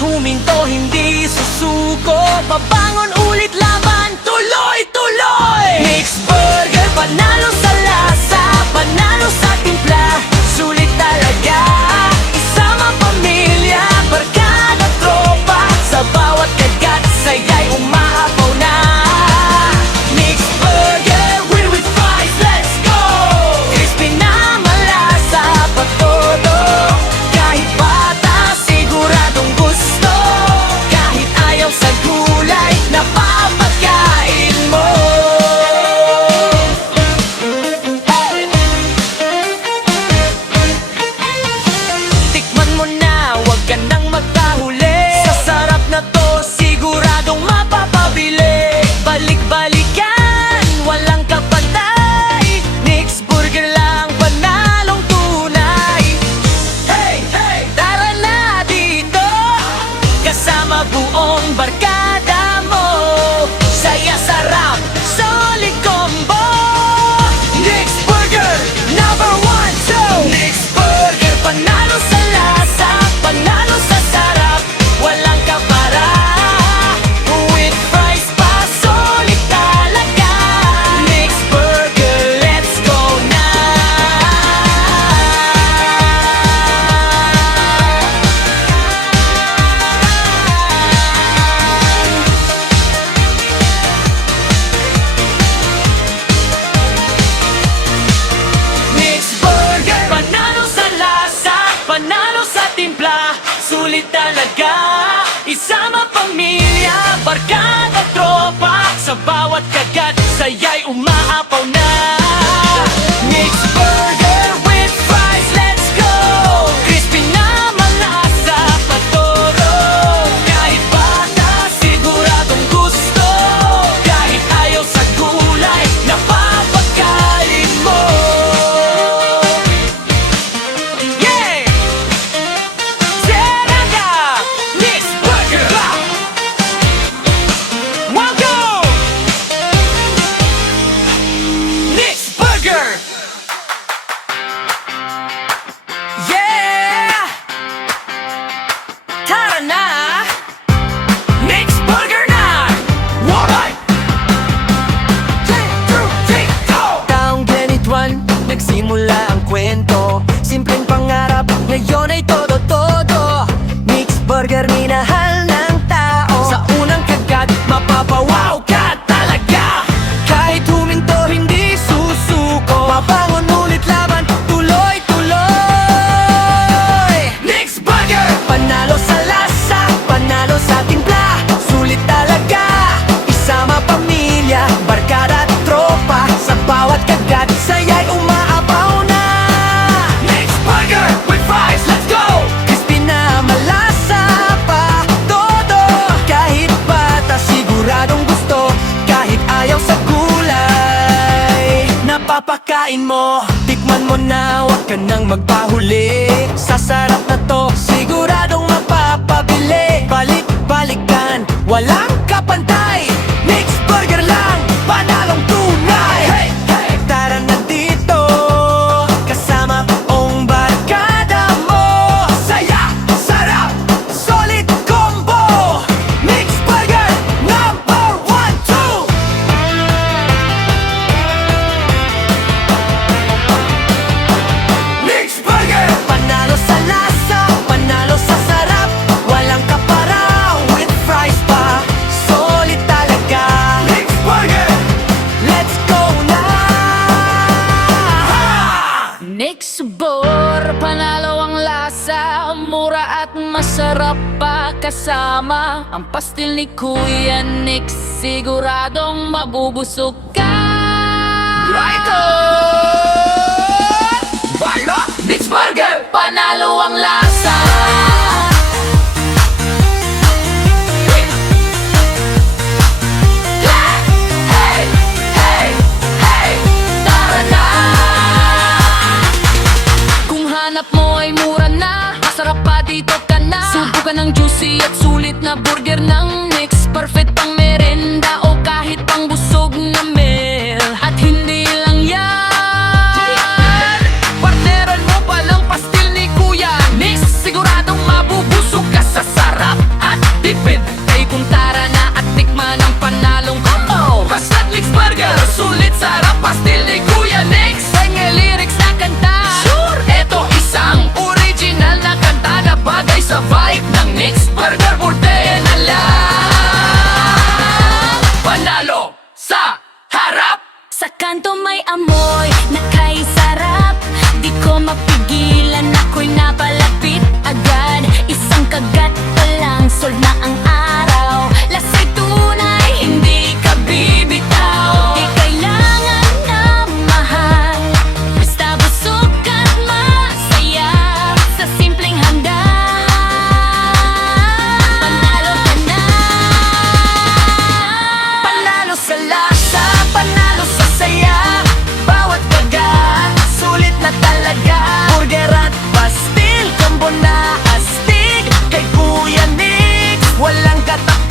huminto, hindi susuko, babangon ulit laban, tuloy-tuloy. Mixed Burger, panalo sa lasa, panalo sa timpla, sulit talaga. Isama pamilya, barkada, tropa, sa bawat kagat, saya'y umaapaw na. Mixed Burger, with fries, let's go. Crispy na malasa pa todo, kahit bata, siguradong gusto. Kahit ayaw sa gulay, napapakain mo. Tikman mo na, wag ka nang magkahuli. Sa sarap na to, siguradong mapapabili. Balik-balikan, walang kapantay. Mixed Burger lang, panalong tunay. Hey, hey, tara na dito, kasama buong barkada mo. Saya, sarap, solid combo. Mixed Burger, number 1, 2. Mixed Burger, panalo sa lasa, panalo sa sarap, walang kapara. With fries pa, solid talaga. Mixed Burger, let's go na. Mixed Burger, panalo sa lasa, panalo sa timpla, sulit talaga. Isama pamilya, barkada, tropa, sa bawat kagat, saya'y umaapaw na. Mixed Burger with fries, let's go. Crispy na malasa pa todo, kahit bata, siguradong gusto. Kahit ayaw sa gulay, napapakain mo. Yeah! Seranga! Mixed Burger! One go! Mixed Burger! Yeah! Tara na! Mixed Burger na! One! Taong 2021, nagsimula ang kwento. Simpleng pangarap, ngayon ay todo-todo. Mixed Burger, minahal ng tao. Sa unang kagat, mapapawaw ka talaga. Kahit huminto, hindi susuko, babangon ulit laban, tuloy-tuloy. Mixed Burger, panalo sa lasa, panalo sa timpla, sulit talaga. Isama pamilya, barkada, tropa, sa bawat kagat, saya'y umaapaw na. Mixed Burger with fries, let's go. Crispy na malasa pa todo, kahit bata, siguradong gusto. Kahit ayaw sa gulay, napapakain mo. Tikman mo na, wag ka nang magpahuli. Sa sarap na to, siguradong mapapabili. Balik-balikan, walang kapantay. Mixed Burger lang, panalong tunay. Hey, hey, tara na dito, kasama buong barkada mo. Saya, sarap, solid combo. Mixed Burger, number 1, 2. Mixed Burger, panalo sa lasa, panalo sa sarap, walang kapara. With fries pa, solid talaga. Mixed Burger, let's go na. Mixed Burger, panalo ang lasa, mura at masarap pa kasama. Ang pastil ni Kuya Nick, siguradong mabubusog ka. Right Baila! Mixed Burger, panalo ang lasa. Hey, hey, hey, tara na. Kung hanap mo ay mura na, masarap pa dito ka na. Subukan ng juicy at sulit na burger ng Nick's. Perfect pang merenda o kahit pang busog na meal. At hindi lang yan, partneran mo palang pastil ni Kuya Nick's. Siguradong mabubusog ka sa sarap.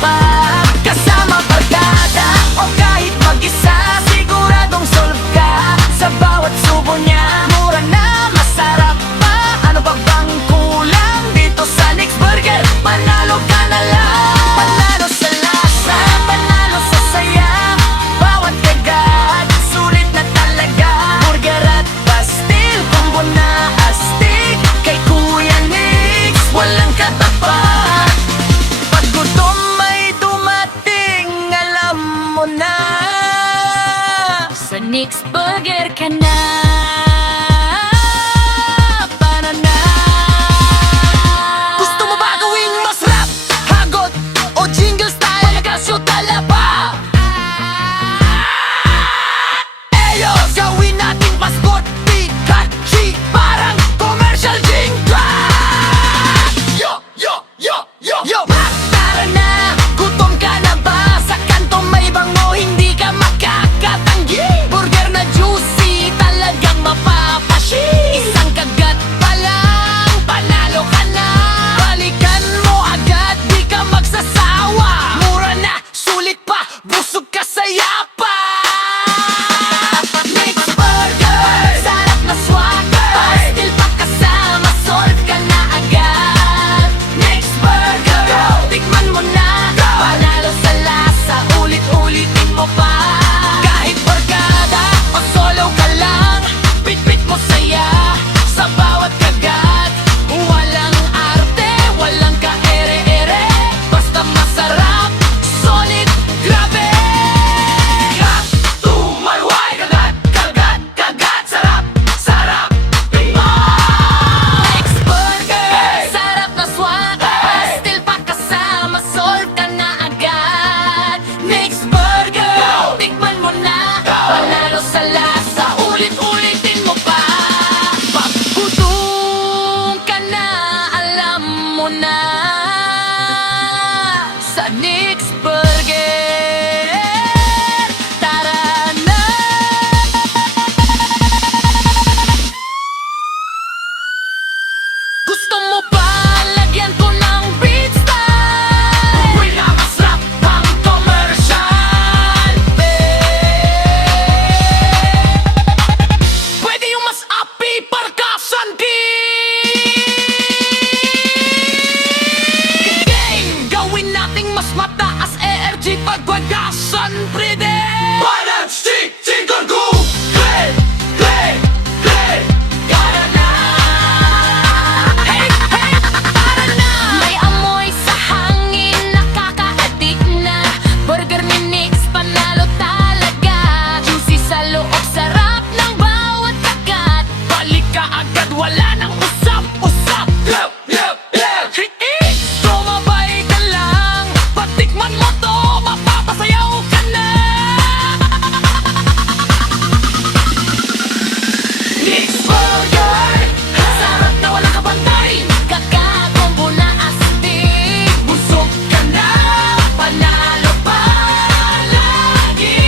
Pag kasama barkada o kahit mag-isa, siguradong solve ka sa bawat subo niya. Mura na, masarap pa, ano pa bang kulang dito sa Nick's Burger? Panalo ka na lang. Panalo sa lasa, panalo sa saya, bawat kagat, sulit na talaga. Burger at pastil, combo na astig, kay Kuya Nick's walang katapat. Pag gutom may dumating, alam mo na, Sa Nick's Burger ka na. Para na. gusto mo ba gawing masarap? Hagot o jingle style? Malakas yung talaba. Eyo, gawin nating mascot, big, catchy, parang commercial jingle. Yo, yo, yo, yo, yo. Tara na, gutom ka na ba? Sa kanto may bango, hindi ka makakatanggi. Burger na juicy, talagang mapapashi. Isang kagat pa lang, panalo ka na. Balikan mo agad, di ka magsasawa. Mura na, sulit pa, busog ka sa yapa. Nick's Burger, sarap na swagger, pastil pa kasama, solve ka na agad. Nick's Burger, tikman mo na, panalo sa lasa, ulit-ulitin mo pa. Kahit barkada o solo ka lang, bit-bit mo saya sa bawat kagat. Walang arte, walang ka-ere-ere, basta masarap, solid, grabe. Cut to my way, kagat, kagat, kagat, sarap, sarap, tikman. Nick's Burger, sarap na swagger, pastil pa kasama, solve ka na agad. Nick's Burger, tikman mo na, panalo sa lasa, ulit-ulitin mo pa. Pag gutom ka na, alam mo na, sa Nick's Burger, tara na. Gusto mo ba lagyan ko ng beat style? Uy na masarap ang commercial, pwede yung mas api parkasan game. Gawin nating mas mataas ERG pagwagasan, prede. Balance, stick, tingle, go, play, play, play. Tara na. Hey, hey, tara na. May amoy sa hangin, nakaka-addict na. Burger ni Nick's, panalo talaga. Juicy sa loob, sarap ng bawat kagat. Balik ka agad, wala nang usap-usap. Yep, yep, yep. Tumabay ka lang, patikman mo to, mapapasayaw ka na. Nick's Burger, sarap na walang kabantay. Kakakombo na astig. Busog ka na, panalo pa lagi.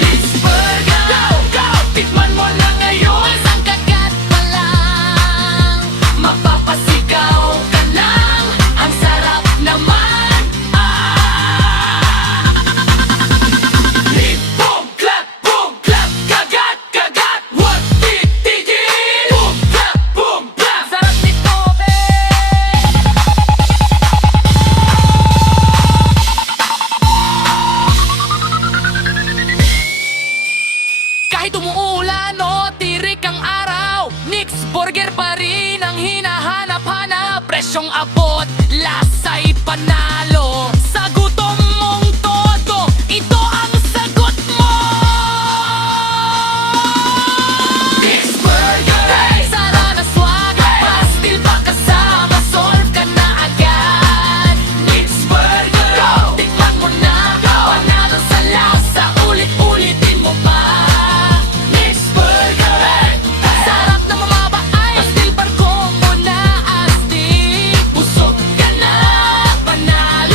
Nick's Burger, go, go, tikman mo na ngayon. Isang kagat pa lang. Mapapasigaw ka lang, ang sarap naman. Hip, boom, clap, kagat, kagat, huwag titigil. Boom, clap, Sarap nito, kahit umuulan o tirik ang araw, Nick's Burger pa rin ang hinahanap-hanap. Presyong abot, lasa'y panalo. Sa gutom mong todo, ito ang sagot mo. Nick's Burger, sarap na swagger. pastil pa kasama, solve ka na agad. Nick's Burger, tikman mo na, panalo sa lasa, ulit-ulitin mo pa. Nick's Burger, Sarap na mamabaay. pastil par combo na astig. Busog ka na, panalo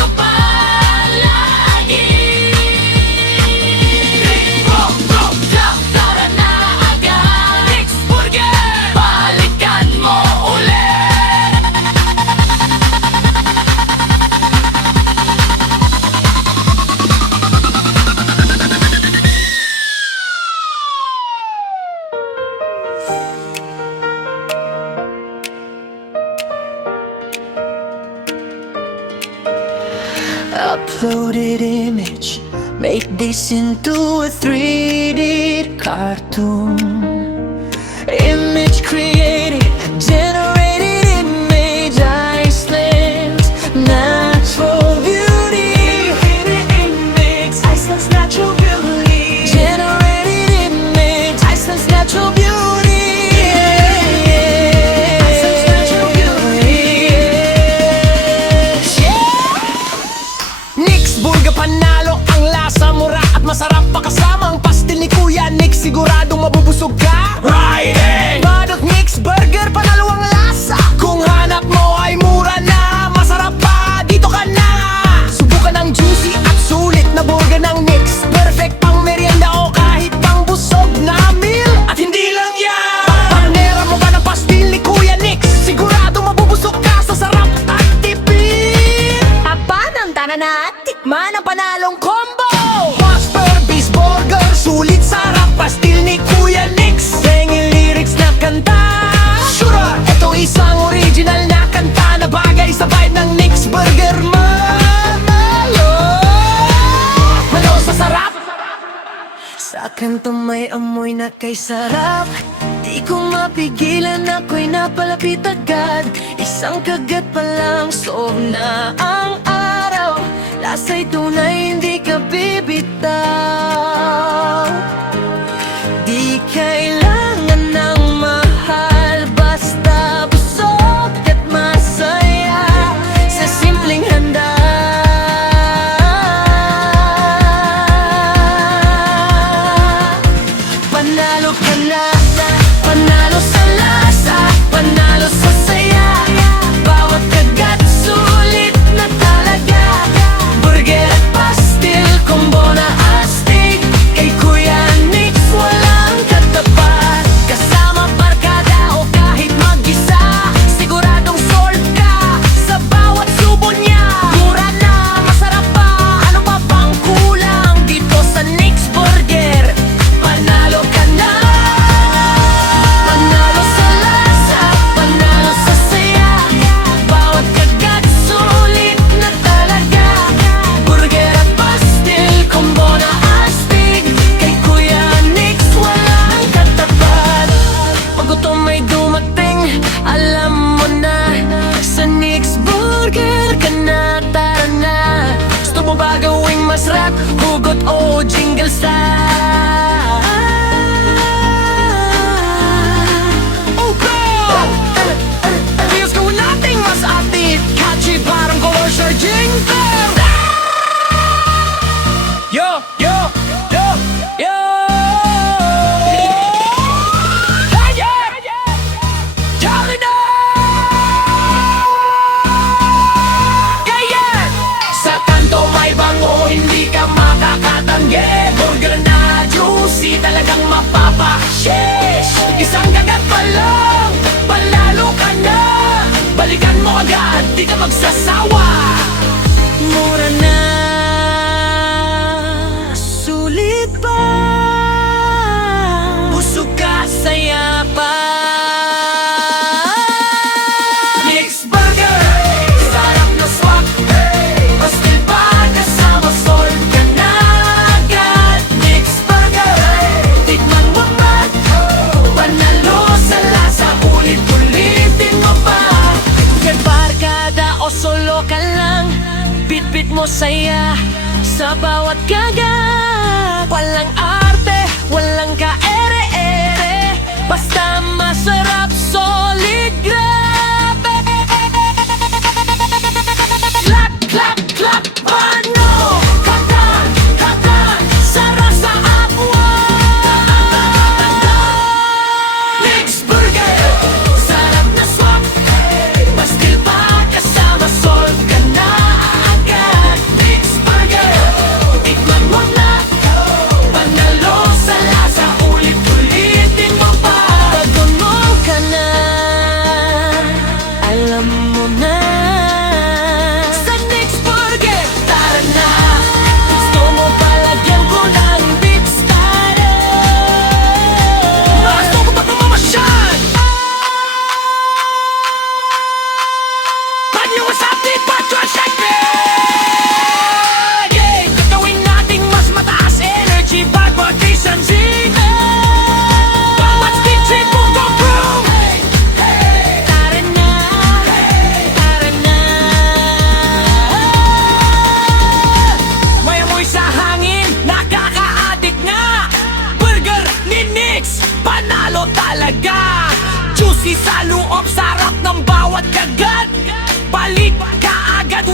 Uploaded image, make this into a 3D cartoon. Image created, generated image, Iceland's natural beauty. Image, Iceland's natural beauty. Generated image, Iceland's natural beauty. Iceland's natural beauty. Nix Burger panalo, ang lasa mura at masarap pa kasama ang pastil ni Kuya Nick. Siguradong mabubusog ka riding Badot Nick's Burger, panalo ang lasa. Kung hanap mo ay mura na, masarap pa, dito ka na. Subukan ang juicy at sulit na burger ng Nick's. Perfect pang merienda o kahit pang busog na meal. At hindi lang yan, partnera mo ba ng pastil ni Kuya Nick's? Siguradong mabubusog ka sa sarap at tipid. Tapanang na tikman ang panalong combo. Masterpiece Burger, sulit sarap, pastil ni Kuya Nick's. Singing lyrics na kanta, sure, ito isang original na kanta na bagay sa vibe ng Nick's Burger. Malo sa sarap, sa kanto may amoy na kay sarap. Di ko mapigilan, ako'y napalapit agad. Isang kagat pa lang, solve na ang araw. Lasa'y tunay, hindi ka bibitaw. Di kailangan ng mahal, basta busog at masaya sa simpleng handa. Panalo ka na, panalo sa lasa, panalo sa saya. Bawat kagat sulit na talaga. Burger at pastil, combo na astig. Kay Kuya Nick's walang katapat. Kasama barkada o kahit mag-isa, siguradong solve ka sa bawat subo niya. Mura na, masarap pa, ano pa bang kulang dito sa Nick's Burger? Panalo ka na, panalo sa lasa, panalo sa saya. Bawat kagat sulit na talaga. Burger at pastil, combo na astig. Kay Kuya Nick's walang katapat. Pag gutom may dumating, alam mo na, sa Nick's Burger ka na, tara na. Gusto mo ba gawing masarap, hugot o jingle style? Oh girl! Feels ko nating mas atit, catchy parang commercial jingle. Yo, yo, yo, yo. Hey, yeah! Jolly na! Yeah, yeah! Sa kanto may bango, hindi ka makakatanggi. Burger na juicy, talagang mapapa-shish. Isang kagat pa lang, panalo ka na. Balikan mo agad, di ka magsasawa. Mura na, sulit pa, busog ka, saya pa. Nick's Burger, sarap na swak. Pastil pa kasama, solve ka na agad. Nick's Burger, tikman mo ba? Panalo sa lasa, ulit-ulitin mo pa. Kay barkada o solo ka lang, bit-bit mo saya sa bawat kagat. Walang arte, walang ka-ere-ere, basta masarap, solid, grabe. Clap, clap, clap, pano? Katan, katan, sarap sa apwa. Nick's Burger, sarap na swak. Pastil pa kasama, solve ka na agad. Nick's Burger, tikman mo na. Panalo sa lasa, ulit-ulitin mo pa. Pag gumawa ka na, alam mo na. Sa Nick's Burger, tara na. Gusto mo palagyan ko ng beef style. Gusto ko ba pamamasyal? Panyo wasabi, patwa shake it.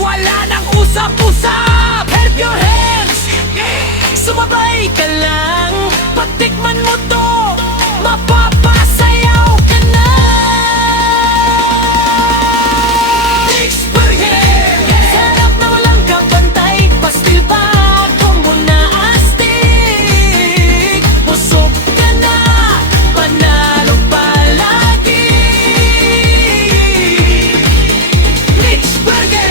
wala nang usap-usap. Help your hands, sumabay ka lang. Patikman mo to, mapapasayaw ka na. Nick's Burger, sarap na walang kapantay. Pastil pa, combo na astig. Busog ka na, panalo palagi. Nick's Burger,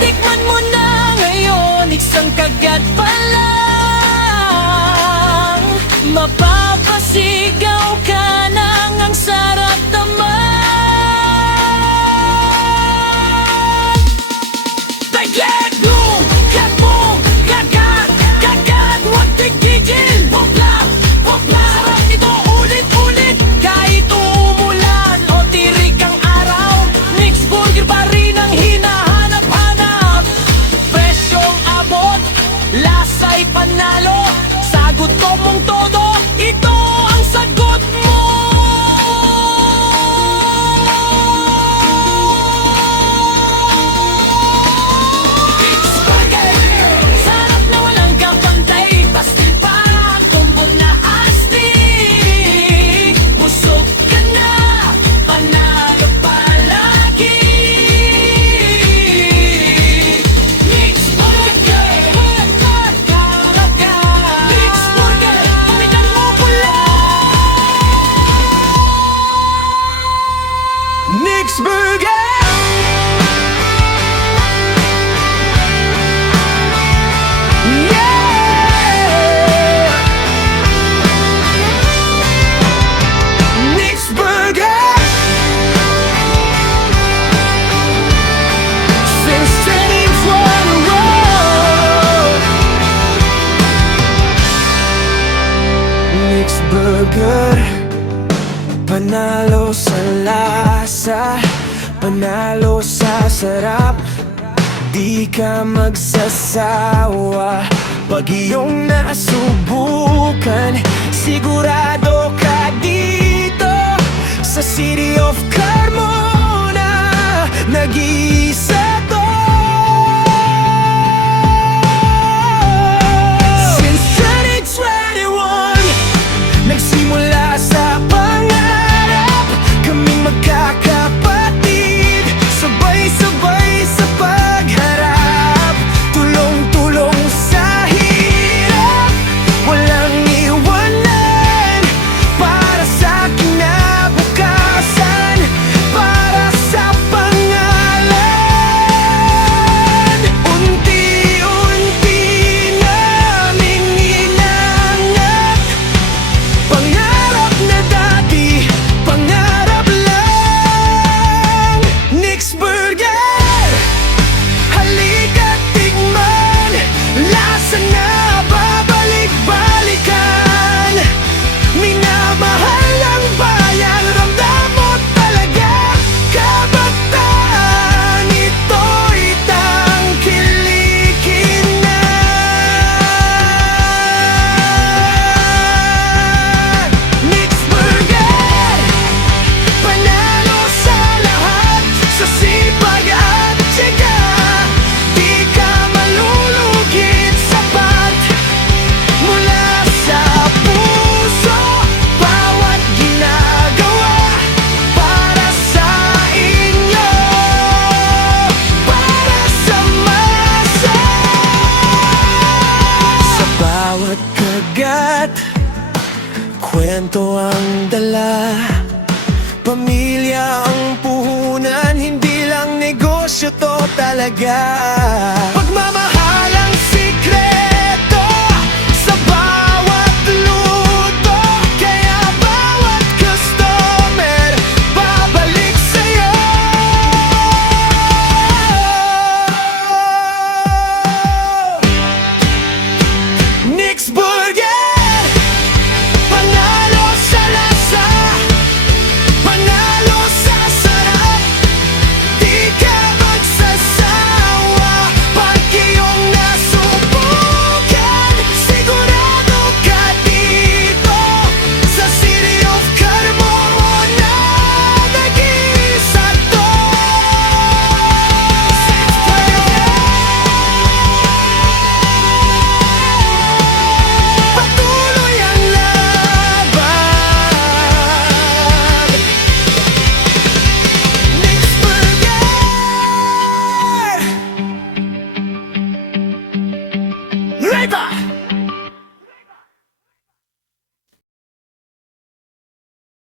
tikman mo na ngayon. Isang kagat pa lang, mapapasigaw ka nang ang sarap naman. Tiglet mo, kat mo, kagat, kagat, huwag tigigil. Popla, popla, sarap ito ulit-ulit. Kahit umulan o tirik ang araw, Nick's Burger pa rin ang hinahanap-hanap. Presyong abot, lasa'y panalo. Sa gutom mong todo, ito ang sagot mo. Nick's Burger, sarap na walang kapantay. Pastil pa, combo na astig. Busog ka na, panalo palagi. Nick's Burger, karaga. Nick's Burger, pamitan mo pula. Nick's Burger. Yeah! Nick's Burger. Since 2012. Nick's Burger, panalo sa lasa, panalo sa sarap. Di ka magsasawa pag iyong nasubukan. Sigurado ka dito sa City of Carmona. Nag-iisa to. Since 2021, nagsimula sa pangarap. Kaming magkakapatid, sabay-sabay sa pagharap. Tulong-tulong sa hirap, walang iwanan. Para sa kinabukasan, para sa pangalan. Unti-unti naming inangat. Pangarap na dati, pangarap lang. Nick's Burger, halika't tikman. Lasa na babalik-balikan. Minamahal ang bayan, ramdam mo talaga. Kabataan, ito'y tangkilikin na. Nick's Burger, panalo sa lahat. Sa sipag at tiyaga, di ka malulugit. Sapat mula sa puso, bawat ginagawa para sa inyo, para sa masa. Sa bawat kagat, kwento ang dala. Pamilya ang puhunan, hindi lang negosyo to talaga.